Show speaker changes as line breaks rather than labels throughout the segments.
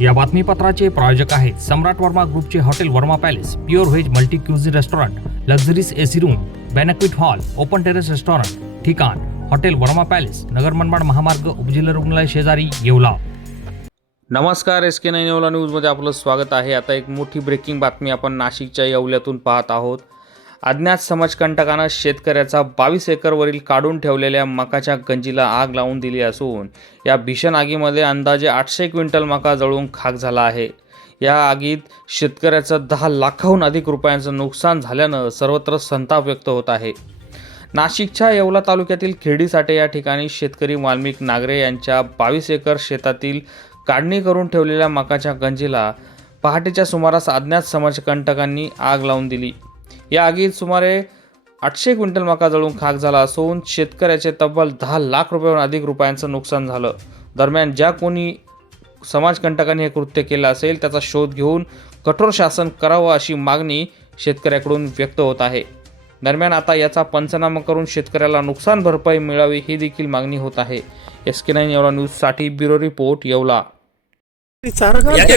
या बातमीपत्राचे प्रायोजक आहेत सम्राट वर्मा ग्रुपचे hotel Verma palace pure veg multi cuisine restaurant luxuries AC room banquet hall open terrace restaurant ठिकाण hotel Verma palace Nagar Manmad महामार्ग उपजिल्हा रुग्णालय शेजारी येवला नमस्कार एस
के नाईन येवला मध्ये आपलं स्वागत आहे आता एक मोठी ब्रेकिंग बातमी आपण नाशिकच्या येवल्यातून पाहत आहोत अज्ञात समाजकंटकानं शेतकऱ्याचा बावीस एकरवरील काढून ठेवलेल्या मकाच्या गंजीला आग लावून दिली असून या भीषण आगीमध्ये अंदाजे आठशे क्विंटल मका जळून खाक झाला आहे या आगीत शेतकऱ्याचं दहा लाखाहून अधिक रुपयांचं नुकसान झाल्यानं सर्वत्र संताप व्यक्त होत आहे नाशिकच्या येवला तालुक्यातील खेडीसाठे या ठिकाणी शेतकरी वाल्मिक नागरे यांच्या बावीस एकर शेतातील काढणी करून ठेवलेल्या मकाच्या गंजीला पहाटेच्या सुमारास अज्ञात समाजकंटकांनी आग लावून दिली या आगीत सुमारे आठशे क्विंटल मका जळून खाक झाला असून शेतकऱ्याचे तब्बल दहा लाख रुपयाहून अधिक रुपयांचं नुकसान झालं दरम्यान ज्या कोणी समाजकंटकांनी हे कृत्य केलं असेल त्याचा शोध घेऊन कठोर शासन करावं अशी मागणी शेतकऱ्याकडून व्यक्त होत आहे दरम्यान आता याचा पंचनामा करून शेतकऱ्याला नुकसान भरपाई मिळावी ही देखील मागणी होत आहे एस के नाईन येवला न्यूजसाठी ब्युरो रिपोर्ट येवला व
माझे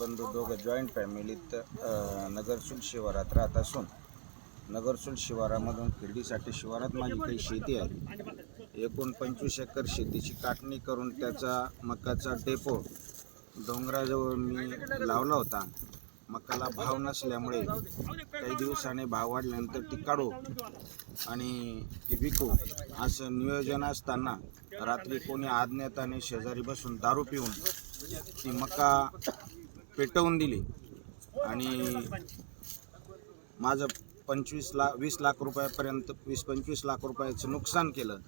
बंधू दोघं जॉईंट फॅमिलीत नगरसूल शिवारात राहत असून नगरसूल शिवारामधून खिर्डीसाठी शिवारात माझी काही शेती आहे एकूण पंचवीस एकर शेतीची काटणी करून त्याचा मकाचा डेपो डोंगराजवळ मी लावला होता मकाला भाव नसल्यामुळे काही दिवसाने भाव वाढल्यानंतर ती काढू आणि ती विकू असं नियोजन असताना रात्री कोणी आज्ञाताने शेजारी बसून दारू पिऊन ती मका पेटवून दिली आणि माझं पंचवीस ला वीस लाख रुपयापर्यंत वीस पंचवीस लाख रुपयाचं नुकसान केलं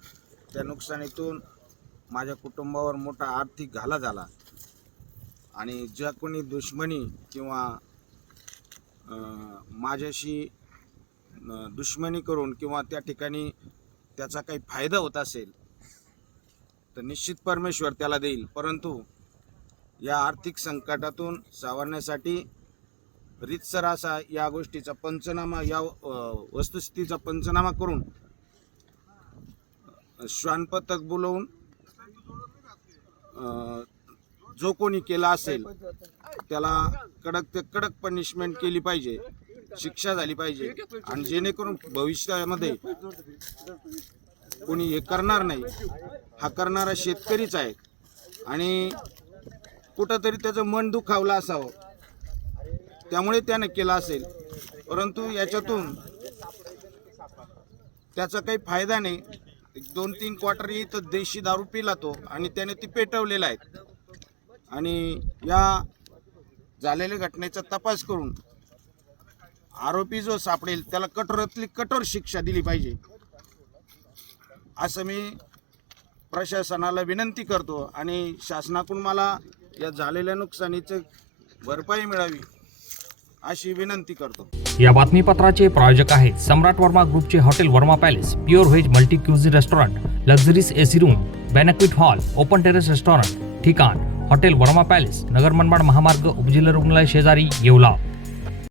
त्या नुकसानीतून माझ्या कुटुंबावर मोठा आर्थिक घाला झाला आणि ज्या कोणी दुश्मनी किंवा माझ्याशी दुश्मनी करून किंवा त्या ठिकाणी त्याचा काही फायदा होत असेल तर निश्चित परमेश्वर त्याला देईल परंतु या आर्थिक संकटातून सावरण्यासाठी रितसर असा या गोष्टीचा पंचनामा या वस्तुस्थितीचा पंचनामा करून श्वानपथक बोलवून जो कोणी केला असेल त्याला कडक ते कडक पनिशमेंट केली पाहिजे शिक्षा झाली पाहिजे आणि जेणेकरून भविष्यामध्ये कोणी हे करणार नाही हा करणारा शेतकरीच आहे आणि कुठंतरी त्याचं मन दुखावलं असावं त्यामुळे त्यानं केलं असेल परंतु याच्यातून त्याचा काही फायदा नाही एक दोन तीन क्वार्टर तर देशी दारू पिला तो आणि त्याने ती पेटवलेला आहे आणि या झालेल्या घटनेचा तपास करून आरोपी जो सापडेल त्याला कठोरातली कठोर शिक्षा दिली पाहिजे असं मी प्रशासनाला विनंती करतो आणि शासनाकडून मला या झालेल्या नुकसानीचं भरपाई मिळावी अशी विनंती करतो
या बातमीपत्राचे प्रायोजक आहेत सम्राट वर्मा ग्रुपचे hotel Verma palace pure veg multi cuisine restaurant luxuries AC room banquet hall open terrace restaurant ठिकाण हॉटेल वर्मा पॅलेस नगर मनमाड महामार्ग उपजिल्हा रुग्णालय शेजारी येवला